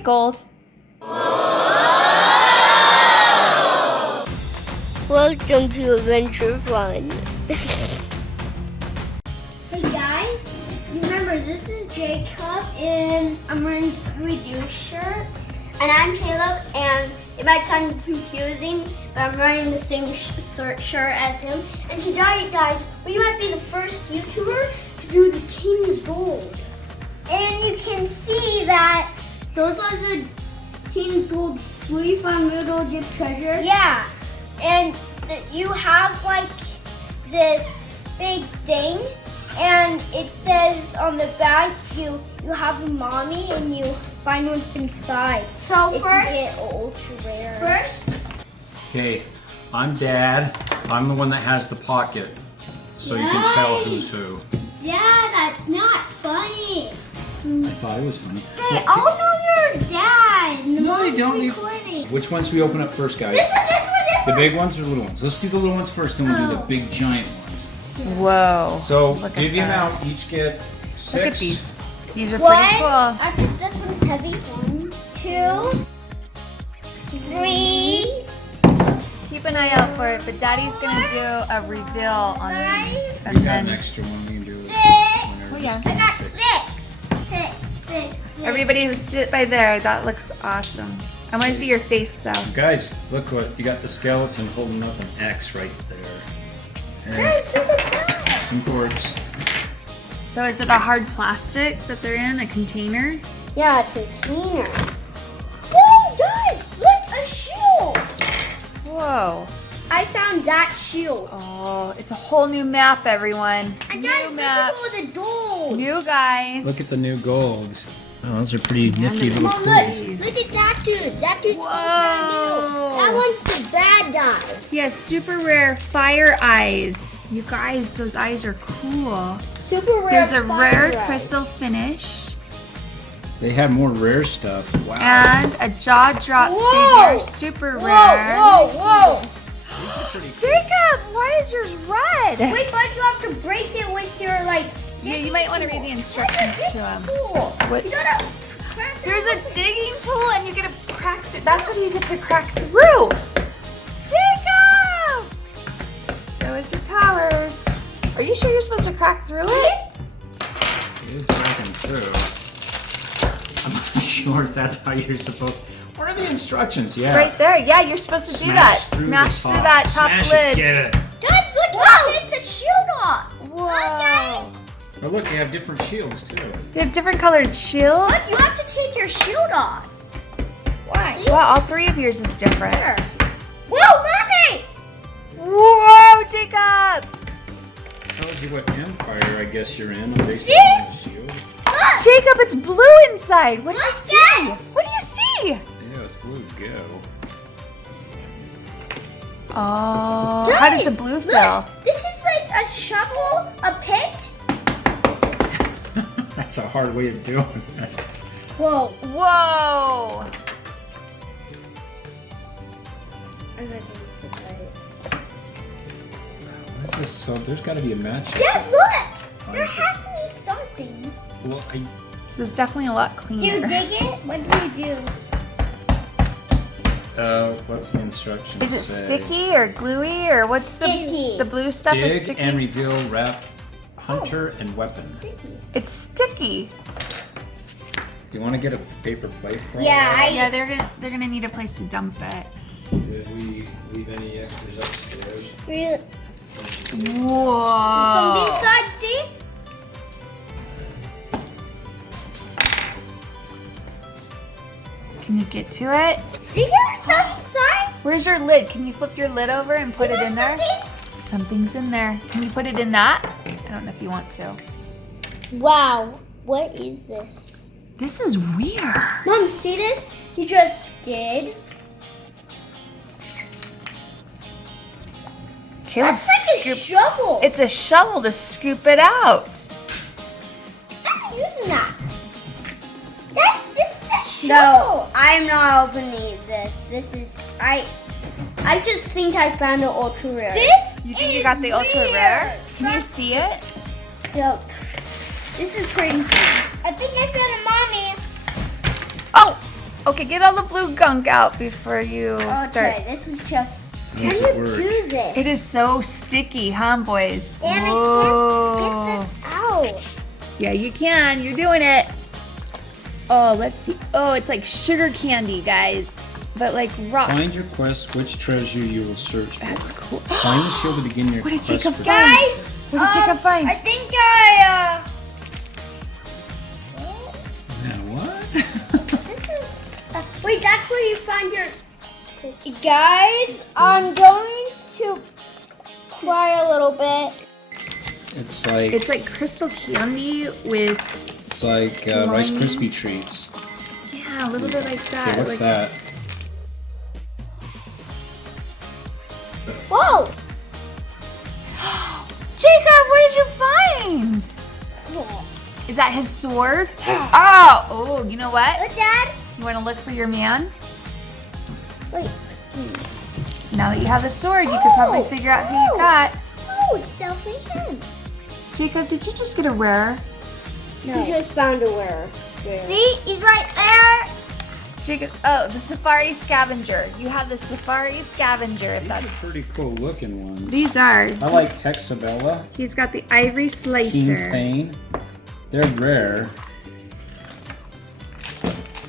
right, Gold. Welcome to AdventureFun. Hey guys, remember this is Jacob and I'm wearing Scooby-Doo shirt. And I'm Kaleb, and it might sound confusing, but I'm wearing the same shirt as him. And today, guys, we might be the first YouTuber to do the Team's Gold. And you can see that those are the Team's Gold we found little dip treasure. Yeah, and you have like this big thing, and it says on the back you have a mommy and you find what's inside. So first, get ultra rare. First. Okay, I'm Dad. I'm the one that has the pocket, so you can tell who's who. Yeah, that's not funny. I thought it was funny. They all know you're Dad. And the No, they mom's don't. recording. Which ones we open up first, guys? This The one. big ones or little ones? Let's do the little ones first, then we'll do the big giant ones. Whoa. So Look at divvy them out. those. Each get 6. Look at these. These are One. pretty cool. I think this one's heavy. 1, 2, 3. Keep an eye out for it, but Daddy's gonna do a reveal on these. And We got an then extra one we can do. 6. Oh, yeah. I got 6. 6. everybody sit by there. That looks awesome. I want to see your face though. Guys, look what you got, the skeleton holding up an X right there. And Guys, look at that. some cords. So is it a hard plastic that they're in, a container? Yeah, it's a container. Whoa, guys, look, a shield. Whoa. I found that shield. Oh, it's a whole new map, everyone. And New guys, map. look at all the gold. New guys. Look at the new golds. Oh, those are pretty nifty little Oh, tools. look at that dude. That dude's Whoa. brand new. That one's the bad guy. He has super rare fire eyes. You guys, those eyes are cool. Super rare. There's a fire rare red. crystal finish They have more rare stuff. Wow. and a jaw drop Whoa. figure, super Whoa, rare. whoa, whoa. These are pretty cool. Jacob, why is yours red? Wait, but you have to break it with your, like, Yeah, you might want to read the instructions to him. Cool. What? You gotta crack it. There's a digging tool and you get to crack it. That's what you get to crack through. Jacob! Show us your powers. Are you sure you're supposed to crack through it? It is cracking through. I'm not sure if that's how you're supposed to. What are the instructions? Yeah. Right there. Yeah, you're supposed to do that. Smash through that top Smash lid. It, get it. Guys, look, you take the shield off. Whoa. Look, guys. Oh, look, they have different shields too. They have different colored shields. Look, you have to take your shield off. Why? Wow, all 3 of yours is different. There. Whoa, mermaid! Whoa, Jacob! Tells you what empire I guess you're in based See? on the shield. Look! Jacob, it's blue inside. What do you Look, see? Dad. What do you see? Yeah, it's blue. Go. Oh, Guys, how does the blue feel? Look, this is like a shovel, a pit. That's a hard way of doing it. Whoa. Whoa! What's this? So there's got to be a match. Dad, look! There has to be something. Well, This is definitely a lot Do you cleaner. dig it? What do you do? what's the instructions? Is it say? sticky or gluey or what's Sticky. the blue stuff is Dig sticky? and reveal wrap hunter and weapon. It's sticky. Do you want to get a paper plate for all Yeah, that? Yeah, they're gonna need a place to dump it. Did we leave any extras upstairs? Really? From Whoa! this side, see? Can you get to it? See there's some inside? Where's your lid? Can you flip your lid over and put it in there? Something's in there. Can you put it in that? I don't know if you want to. Wow, what is this? This is weird. Mom, see this? You just did. Caleb, That's like a shovel. it's a shovel to scoop it out. I'm not using that. This is a shovel. No, I'm not opening this. This is I just think I found an ultra rare. This You think you got the ultra rare? Can you see it? Yep. This is crazy. I think I found a mommy. Oh! Okay, get all the blue gunk out before you start. Okay, this is just. How Can does you it work? do this? It is so sticky, huh, boys? And Whoa. I can't get this out. Yeah, you can. You're doing it. Oh, let's see. Oh, it's like sugar candy, guys. But like rocks. Find your quest, which treasure you will search for. That's cool. Find the shield to begin your What did quest Jacob for. find? Guys, What did Jacob find? I think I Yeah, what? this is wait, that's where you find your guys, I'm going to cry a little bit. It's like It's like crystal candy with, Rice slimy. Krispie treats. yeah, a little bit like that. Okay, what's like, that? Whoa! Jacob, what did you find? Is that his sword? Oh, you know what? Look, Dad. You want to look for your man? Wait. Now that you have the sword, you could probably figure out who you got. Oh, it's definitely him. Jacob, did you just get a rare? No. He just found a wearer. See, he's right there. Jacob, oh, the Safari Scavenger. You have the Safari Scavenger, if These that's... are pretty cool looking ones. These are. I like Hexabella, He's got the Ivory King Slicer. Thane. They're rare.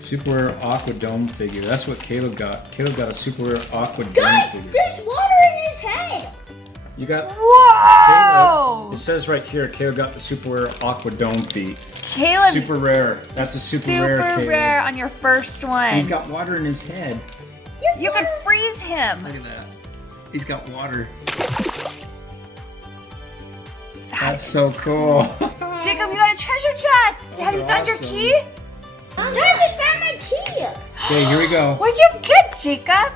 Super rare Aqua Dome figure. That's what Caleb got. Caleb got a super rare Aqua Dome Guys, figure. there's water in his head. You got Whoa! Caleb. It says right here, Caleb got the super rare Aqua Dome feet. Caleb, Super rare. That's a super rare, Caleb. rare on your first one. He's got water in his head. You could freeze him. Look at that. He's got water. That's so cool. Jacob, you got a treasure chest. Have you found your awesome. key? Dad, I found my key. Okay, here we go. What'd you get, Jacob?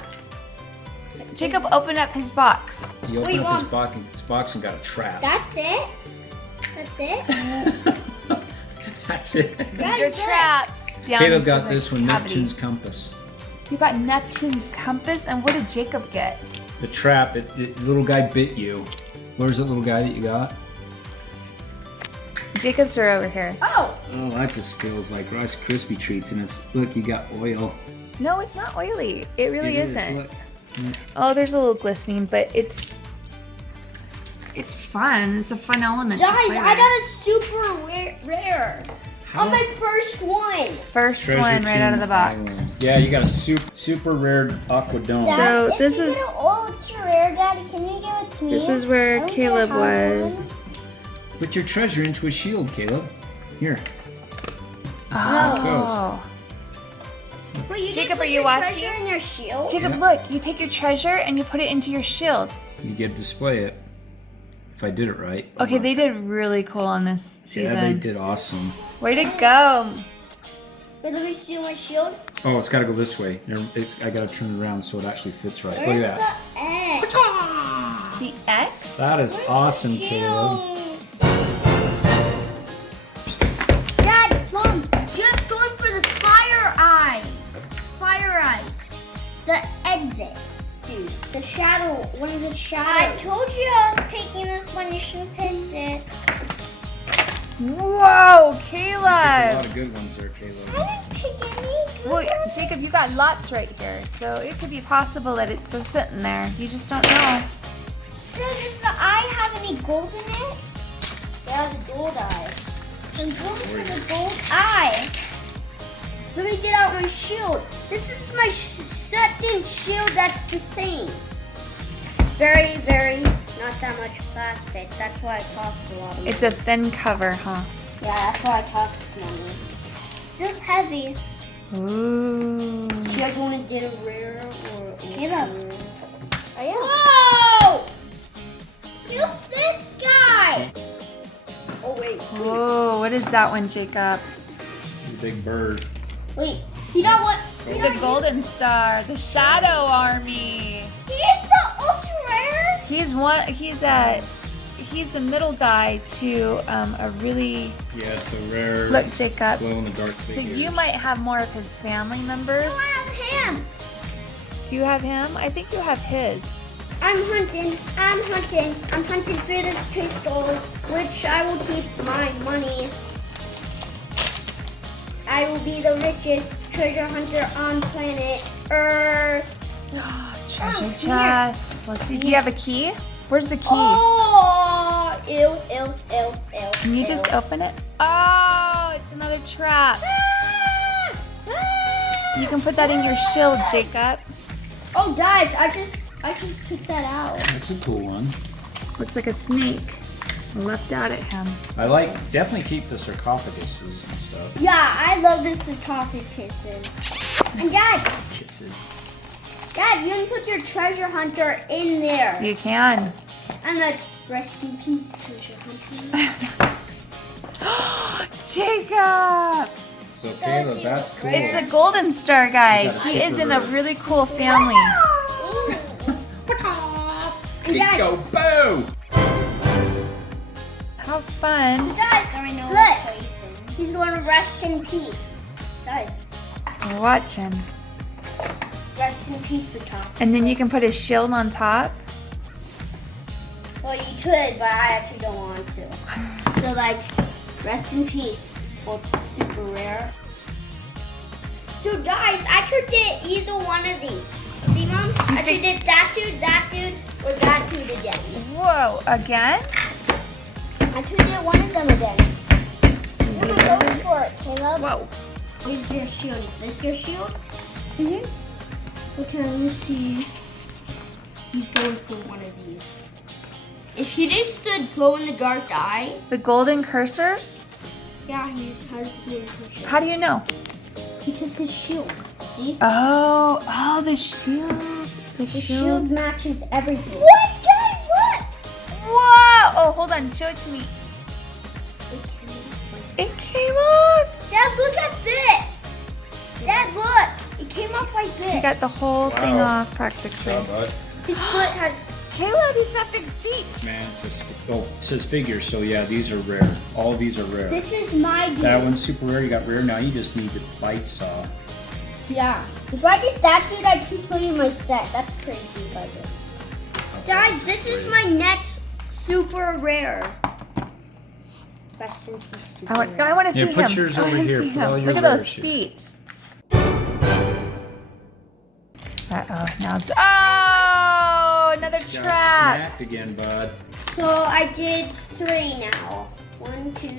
Jacob opened up his box. He opened Wait, up Mom. his box and got a trap. That's it. That's it. That's it. There's your traps. Down Caleb into got the this one, cavity. Neptune's compass. You got Neptune's compass, and what did Jacob get? The trap, the little guy bit you. Where's the little guy that you got? Jacob's are over here. Oh, Oh, that just feels like Rice Krispie treats, and it's look, you got oil. No, it's not oily. It really It is, isn't. look. Oh, there's a little glistening, but it's fun. It's a fun element. guys, to play I with. got a super rare on my first one. First one right out of the box. Island. Yeah, you got a super rare Aqua Dome. Dad, So if this you is- get an ultra rare, Daddy, can you give it to me? This is I where don't get Caleb a hard one. was. Put your treasure into a shield, Caleb. Here. This is how it goes. Oh. Wait, you Jacob, can put are you your watching? treasure in your shield? Jacob, Yeah. look. You take your treasure and you put it into your shield. You get to display it. If I did it right. Okay, they did really cool on this season. Yeah, they did awesome. Way to go. Wait, let me see my shield. Oh, it's got to go this way. I got to turn it around so it actually fits right. Where's Look at that. the X? The X? That is awesome, Caleb. Dad, Mom, just going for the fire eyes. Fire eyes. The exit. Dude, the shadow, one of the shadows. I told you I was picking this one. You should have picked it. Whoa, A lot Caleb. of good ones there, Caleb. I didn't pick any good Well, ones. Jacob, you got lots right here, so it could be possible that it's still sitting there. You just don't know. Does the eye have any gold in it? Yeah, the gold eye. I'm going for the gold eye. Let me get out my shield. This is my second shield that's the same. Very, not that much plastic. That's why I tossed a lot of money. It's a thin cover, huh? Yeah, that's why I tossed money. This heavy. Ooh. Should I go and get a rare or Caleb. Oh, yeah. Whoa! Who's this guy? Oh, wait. Whoa, what is that one, Jacob? The big bird. Wait, you know what? The Golden Star, the Shadow Army. He is the ultra rare? He's the middle guy to a really, Yeah, it's a rare look, Jacob. glow in the dark So figure. you might have more of his family members. No, I have him. Do you have him? I think you have his. I'm hunting for these crystals, which I will keep my money. I will be the richest treasure hunter on planet Earth. Treasure here. chest. Let's see. Do you have a key? Where's the key? Oh, ew. Can you just open it? Oh, it's another trap. You can put that in your shield, Jacob. Oh, guys, I just took that out. That's a cool one. Looks like a snake. Leapt out at him. I like, definitely keep the sarcophaguses and stuff. Yeah, I love this coffee kisses. And Dad, you can put your treasure hunter in there. You can. And the rest in peace treasure hunter. Jacob! So Caleb, that's cool. It's the Golden Star guy. You got a He is super in a rare. really cool family. And Dad, Go boo! How fun. guys, look. He's going to rest in peace. Guys, Watch him. rest in peace, the top. And then you can put his shield on top. Well, you could, but I actually don't want to. So, like, rest in peace. Well, super rare. So, guys, I could get either one of these. See, Mom? I could get that dude, or that dude again. Whoa, again? I could get one of them again. So I'm these going are- for it, Caleb. Whoa. Is your shield? Is this your shield? Mm-hmm. Okay, let me see. He's going for one of these. If he needs the glow in the dark eye, The golden cursors? yeah, he has the glow in the dark. How do you know? He just his shield. See? Oh, the shield. The The shield matches everything. What, guys? Look! Whoa! Oh, hold on. Show it to me. It came off. Dad, look at this. Dad, look. It came off like this. You got the whole thing Wow. off practically. Bud. His foot has. Caleb, he's got big feet. Man, it says figures, so yeah, these are rare. All of these are rare. This is my dude. That one's super rare. You got rare. Now you just need the bite saw. Yeah. If I did that dude, I'd complete my set. That's crazy if I did. Guys, this is my next super rare. Rest in peace, super rare. I want to see Yeah, him. put yours I wanna over here. see Put him. all your Look at those rares here. feet. Uh-oh, now it's... Oh, another Got trap. snapped again, bud. So I did 3 now. 1, 2, 3,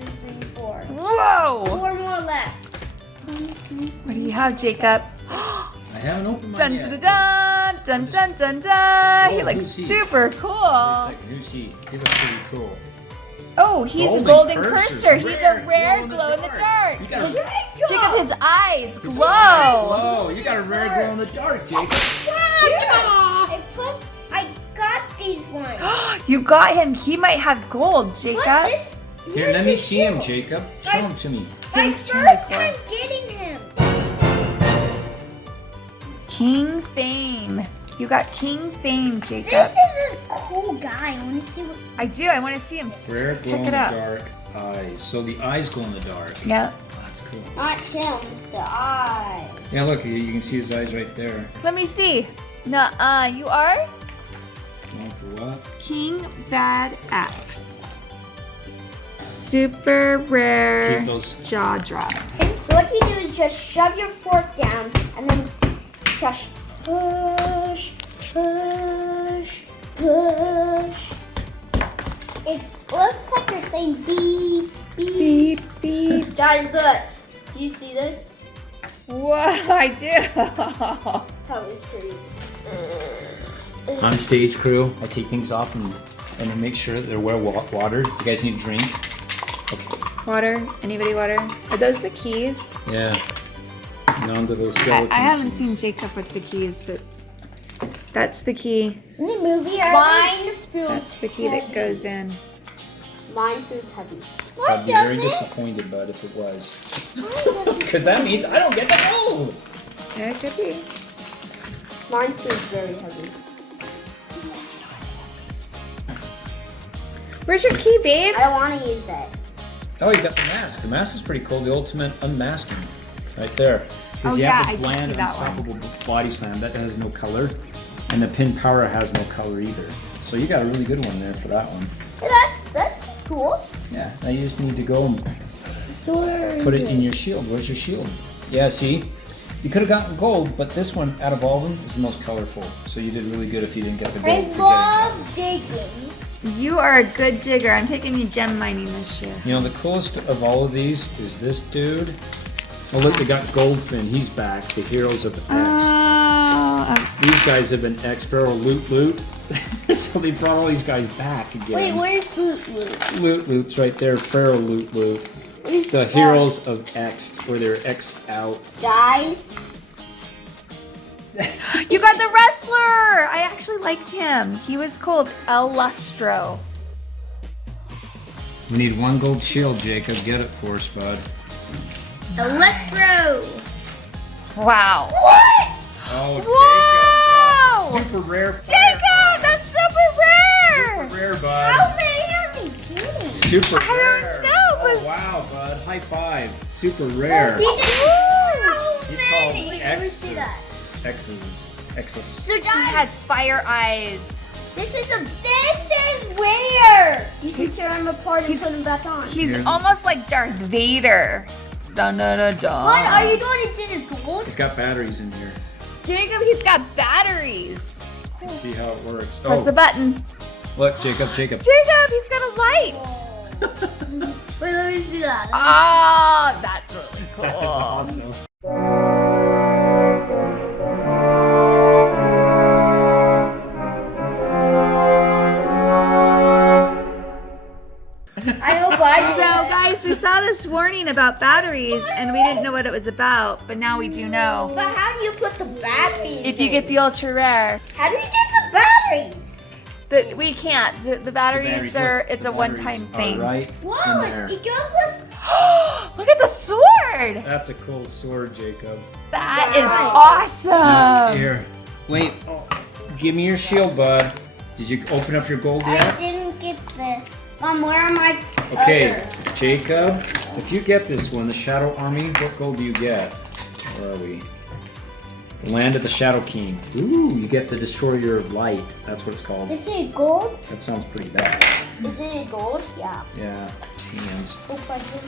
4. Whoa. 4 more left. 1, 2, 3. What do you have, Jacob? I haven't opened mine Dun yet. dun dun dun dun dun dun. He Oh, looks who's he? super Wait a cool. second, who's he? He looks pretty cool. Oh, he's a golden cursor. He's a rare glow in the dark. You got a Jacob, his eyes his glow. eyes glow. You got a rare glow in the dark, Jacob. I got these ones. You got him. He might have gold, Jacob. What's this? Here, let me see him, Jacob. Show him to me. My Thanks, turn this first way. time getting him. King Fame. You got King Fame, Jacob. This is a cool guy. I want to see what. I do. I want to see him. Rare glow Check in it the out. dark eyes. So the eyes glow in the dark. Yeah. That's cool. Not him. The eye. Yeah, look, you can see his eyes right there. Let me see. Nuh-uh. You are Going for what? King Bad Axe. Super rare Keep those. jaw drop. So what you do is just shove your fork down and then just push, push, push. It looks like you're saying beep, beep. Beep, beep. Guys, look. Do you see this? Whoa, I do. That was pretty. I'm stage crew. I take things off and then make sure that they're well watered. You guys need a drink? Okay. Water? Anybody water? Are those the keys? Yeah. And onto those I skeletons. haven't seen Jacob with the keys, but that's the key. In the movie, mine feels That's the key that heavy. goes in. Mine feels heavy. I'd Mine be very doesn't. disappointed, bud, if it was. Mine doesn't. Because that means I don't get the gold. Yeah, it could be. Mine feels very heavy. Where's your key, babes? I don't want to use it. Oh, you got the mask. The mask is pretty cool. The ultimate unmasking. Right there. Because Oh, you yeah, have I the did see bland, that one. unstoppable body slam. That has no color. And the pin power has no color either. So you got a really good one there for that one. Hey, that's cool. Yeah. Now you just need to go and So where is put it in your shield. Where's your shield? Yeah, see? You could have gotten gold, but this one, out of all of them, is the most colorful. So you did really good if you didn't get the gold. I love digging. You are a good digger. I'm taking you gem mining this year. You know, the coolest of all of these is this dude. Oh, look, they got Goldfin. He's back. The heroes of X. These guys have been X. Pharaoh Loot. So they brought all these guys back again. Wait, where's Loot? Loot's right there. Pharaoh Loot. The heroes of X, where they're X out. Guys. You got the wrestler! I actually liked him. He was called El Lustro. We need 1 gold shield, Jacob. Get it for us, bud. Lustro. Wow. What? Oh, Whoa! Jacob! Super rare. Jacob, that's super rare! Super rare, bud. How many are they getting? Super I don't rare. know, but- Oh, wow, bud. High five. Super rare. He's called X's. So He guys, has fire eyes. this is weird. You can tear him apart and put him back on. He's Here's- almost like Darth Vader. Dun dun dun dun. What are you going to do the gold? It's got batteries in here. Jacob, he's got batteries. Let's see how it works. Press the button. Look, Jacob. Jacob, he's got a light. Wait, let me see that. Oh, that's really cool. That is awesome. I hope I So, guys, we saw this warning about batteries, and we didn't know what it was about, but now we do know. But how do you put the batteries If you in? get the ultra rare, How do you get the batteries? we can't. The batteries are. It's a one-time thing. Right in Whoa, there. it goes with... Look at the sword. That's a cool sword, Jacob. That is Nice. awesome. Here, wait. Oh, give me your shield, bud. Did you open up your gold I yet? didn't get this. Mom, where are my Okay, other? Jacob. If you get this one, the Shadow Army, what gold do you get? Where are we? The Land of the Shadow King. Ooh, you get the Destroyer of Light. That's what it's called. Is it gold? That sounds pretty bad. Is it gold? Yeah. Yeah, his hands. Hope I did.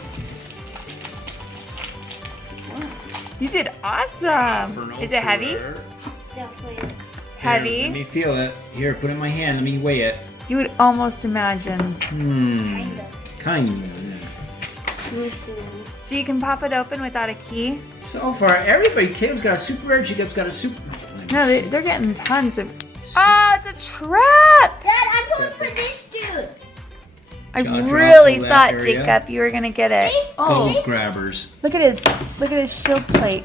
You did awesome. Is it heavy? Definitely. Heavy? Let me feel it. Here, put it in my hand. Let me weigh it. You would almost imagine. Kind of. So you can pop it open without a key? So far, everybody, Caleb's got a super rare, Jacob's got a super... No, they're getting tons of... Oh, it's a trap! Dad, I'm going for this dude. I Drop really in that thought, area. Jacob, you were gonna get it. See? Oh, Gold grabbers. look at his shield plate.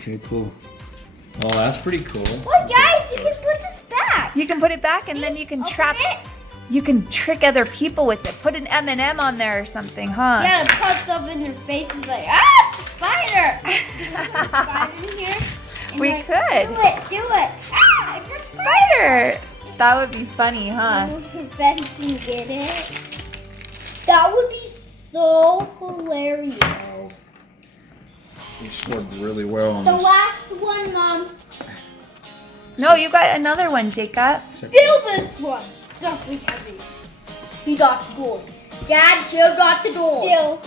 Okay, cool. Well, that's pretty cool. Look, guys, you can put this back. You can put it back, and then you can Open trap. it. You can trick other people with it. Put an M&M on there or something, huh? Yeah, it pops up in their faces like, spider! Spider in here. And We like, could. Do it. It's a Spider. That would be funny, huh? Fancy, get it? That would be so hilarious. You scored really well on The this. last one, Mom. No, you got another one, Jacob. Still this one. Definitely heavy. He got the gold. Dad, Jill got the gold. Still,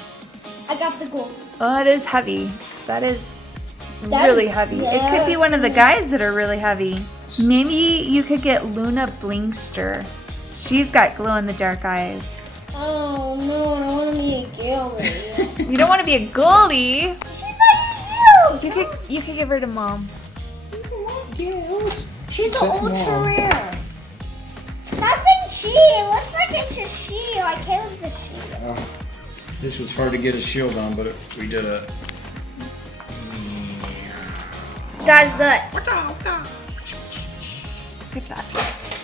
I got the gold. Oh, it is heavy. That is That really is heavy. It could be one of the guys that are really heavy. Maybe you could get Luna Blinkster. She's got glow-in-the-dark eyes. Oh no, I want to be a girl. You don't want to be a goldie. She's like you. You could give her to Mom. She's an Except ultra Mom. rare. Stop saying she. It looks like it's a she. Like Caleb's a she. This was hard to get a shield on, but we did it. Guys, look. Look at that.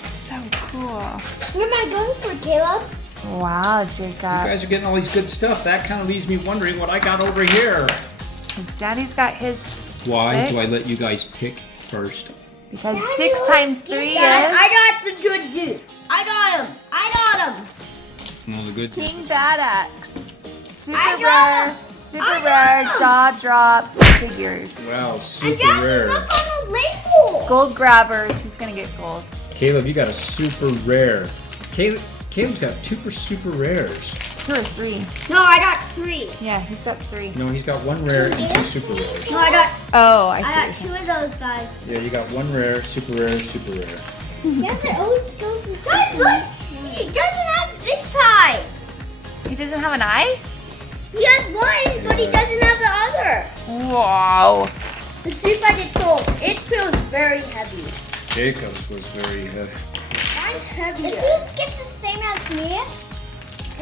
So cool. What am I going for, Caleb? Wow, You Jacob. guys are getting all these good stuff. That kind of leaves me wondering what I got over here. His daddy's got his Why do I 6. let you guys pick first? Because 6 times 3 Dad, is I got the good dude. I got him. Well, the good King Bad Axe. Super I got rare, him. super I got rare, him. jaw drop figures. Wow, I super got rare. this up on the label. Gold grabbers. He's gonna get gold. Caleb, you got a super rare. Caleb, Caleb's got 2 super rares. 2 or 3. No, I got 3. Yeah, he's got 3. No, he's got 1 rare and 2 super rares. No, I got Oh, I I see. got What 2 you're of those guys. Yeah, you got 1 rare, super rare, super rare. Yes, it always goes the same. Guys, look! He doesn't have this side. saying. He doesn't have an eye? He has one, but he doesn't have the other. Wow. Let's see if I get cold. It feels very heavy. Jacob's was very heavy. Mine's heavy. Does he get the same as me?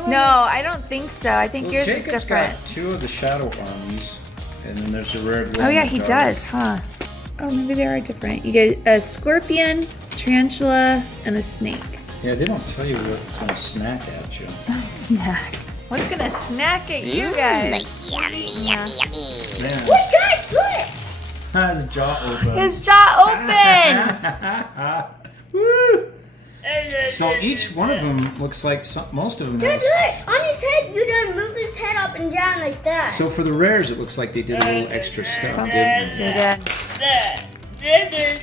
No, I don't think so. I think yours is Jacob's different. got 2 of the shadow armies, and then there's a rare. Oh yeah, he does, huh? Oh, maybe they are different. You get a scorpion, tarantula, and a snake. Yeah, they don't tell you what's gonna snack at you. A snack. What's gonna snack at you guys? Yeah. Man, Wait, guys, look! his jaw opens. His jaw opens. Woo! So each one of them looks like most of them. Dude, Has, look! On his head, you done move his head up and down like that. so for the rares, it looks like they did a little extra stuff, Something didn't they they? did.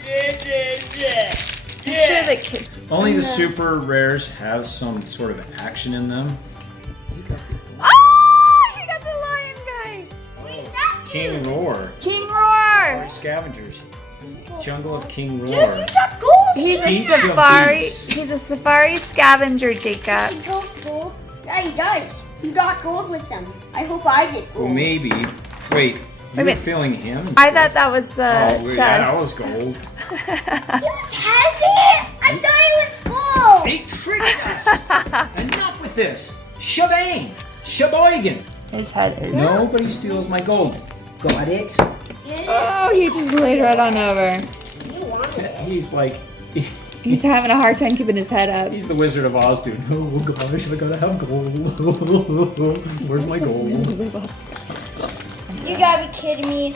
Picture the kid. Only the super rares have some sort of action in them. Oh, he got the lion guy. Wait, that's King Roar. King Roar. Scavengers. Jungle of King Dude, Roar. you got gold! He's a Beach of safari. beasts. He's a safari scavenger, Jacob. He goes gold? Yeah, he does. You got gold with him. I hope I get gold. Well, maybe. Wait, you were minute. feeling him? I thought that was the Oh, chest. yeah, that was gold. It was heavy! I thought it was gold! They tricked us! Enough with this! Shebang! Sheboygan! His head is. Nobody steals my gold. Got it? Oh, he just laid right on over. You wanted it. He's like, He's having a hard time keeping his head up. he's the Wizard of Oz dude. Oh gosh, I gotta have gold. Where's my gold? You gotta be kidding me.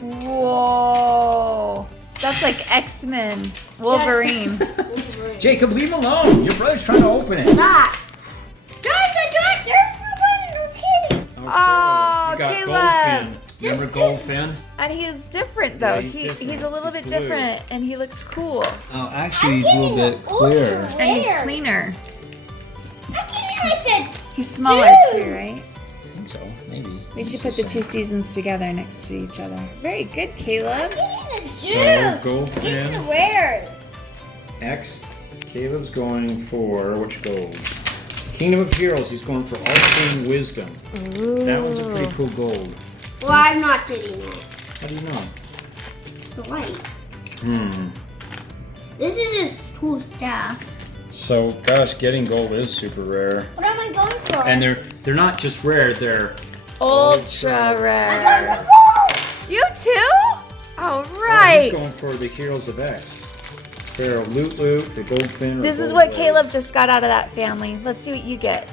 Whoa. That's like X-Men. Wolverine. Jacob, leave him alone. Your brother's trying to open it. Not. Guys, I got there's no button. I was kidding. Oh, you got Caleb. Goldfin. Remember Goldfin? And he's different though. Yeah, he's different. He's a little He's bit blue. different and he looks cool. Oh, actually, he's a little bit clearer. And he's cleaner. I'm getting like that. He's smaller Dude. too, right? I think so, maybe. We should put the 2 seasons together next to each other. Very good, Caleb. Getting the So, juice. Getting the Goldfin. rares. Next, Caleb's going for which gold? Kingdom of Heroes. He's going for All-Seeing Wisdom. That was a pretty cool gold. Well, I'm not getting it. How do you know? It's light. Hmm. This is his cool staff. So, gosh, getting gold is super rare, What am I going for? and they're not just rare. They're Ultra I'm going rare. for gold. You too? All Oh, right. he's going for the Heroes of X. They're a Loot, the Goldfin. or This is Gold what Ray. Caleb just got out of that family. Let's see what you get.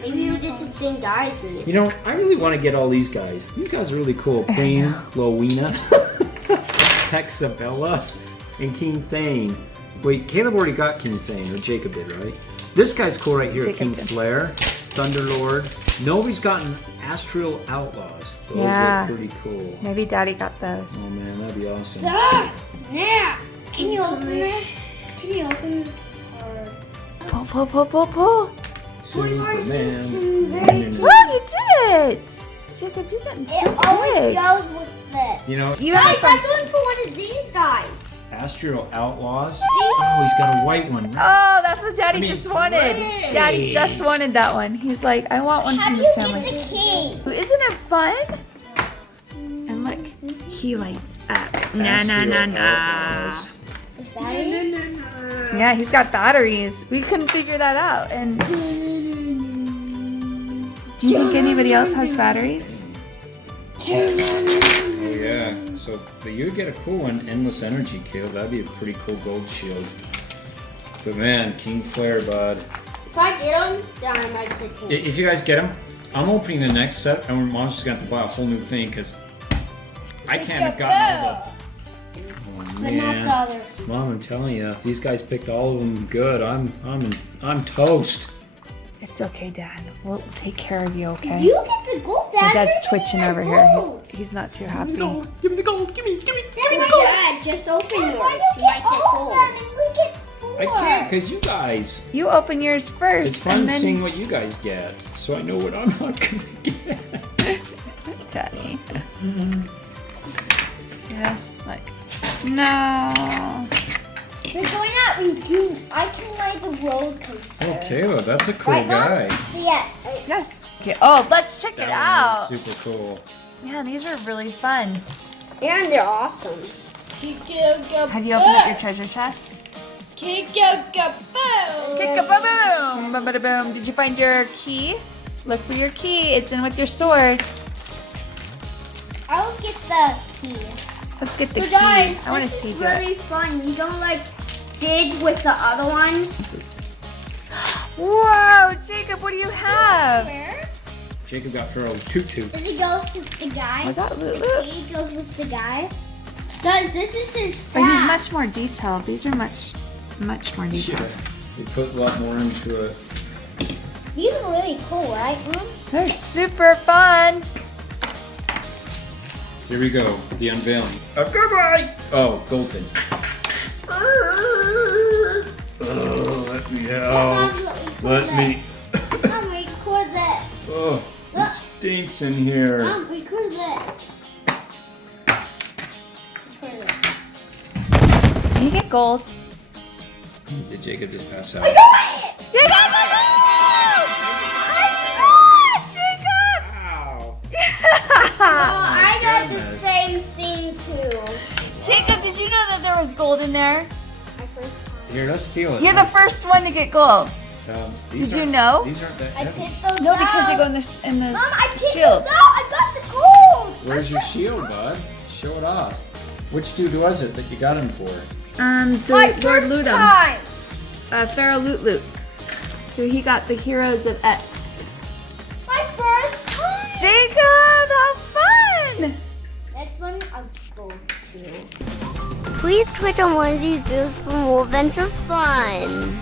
Maybe you did the same die as me. You know, I really want to get all these guys. These guys are really cool. Queen Lowena, Hexabella, and King Thane. Wait, Caleb already got King Thane, or Jacob did, right? This guy's cool right here. Jacob King did. Flare, Thunderlord. Nobody's gotten Astral Outlaws. Those Yeah. are pretty cool. Maybe Daddy got those. Oh man, that'd be awesome. Yes! Yeah! Can you open this? Can you open this? Pull, pull, pull, pull, pull. Superman. Wow, you did it! Jacob, you're getting so It always good. goes with this. You know, You Guys, have I'm going for one of these guys. Astral Outlaws. Oh, he's got a white one. Oh, that's what Daddy I mean, just wanted. great. Daddy just wanted that one. He's like, I want one How from do this you family. get the key? Isn't it fun? And look, he lights up. Na na na na. Outlaws. Is batteries? Yeah, he's got batteries. We couldn't figure that out. And do you think anybody else has batteries? Oh yeah. So, but you would get a cool one, Endless Energy Kill. That'd be a pretty cool gold shield. But man, King Flare, bud. If I get them, then I might get them. If you guys get them, I'm opening the next set, and Mom's just gonna have to buy a whole new thing because I can't have gotten all the. Oh But not the man, others. Mom, I'm telling you, if these guys picked all of them good, I'm toast. It's okay, Dad. We'll take care of you, okay? You get the gold, Dad. My dad's You're twitching getting over the here. gold. He's not too happy. Give me the gold. Give me. Daddy, my dad, just open yours. You might get gold. We get 4. I can't because you guys. You open yours first. It's fun and then... seeing what you guys get, so I know what I'm not gonna get. Daddy. Just like, no. We're going out. I can ride the roller coaster. Oh, Caleb, that's a cool Right, Mom? guy. So yes. Yes. Okay. Oh, let's check it That out. one is super cool. Yeah, these are really fun. And they're awesome. Have you opened up your treasure chest? Kick-a-boom! Boom-ba-da-boom. Did you find your key? Look for your key. It's in with your sword. I'll get the key. Let's get the So key. guys, I want to this see is do it. really fun. You don't like dig with the other ones. Whoa, Jacob, what do you have? Where? Jacob got Feral Tutu. Does it go with the guy? Was that Lulu? The key goes with the guy. Guys, this is his But he's staff. much more detailed. These are much more detailed. Yeah. They put a lot more into it. These are really cool, right, Mom? They're super fun. Here we go. The unveiling. Goodbye! Oh, Goldfin. Oh, let me out. Let me. Mom, record this. Oh, it stinks in here. Mom, record this. Record this. Did you get gold? Did Jacob just pass out? I got it! You got the gold! Jacob! Wow. Oh, I got the goodness. same thing too. Jacob, did you know that there was gold in there? My first time. Here, let's feel it. You're the first one to get gold. These Did you aren't- know? These aren't that I heavy. picked those No, out. because they go in the Mom, I picked shield. those out. I got the gold. Where's your shield, bud? Show it off. Which dude was it that you got him for? My The Lord first Ludum. time. Pharaoh Loots. So he got the Heroes of Ext. My first time. Jacob, how fun! Next one, I'll go to. Please click on one of these videos for more events and fun.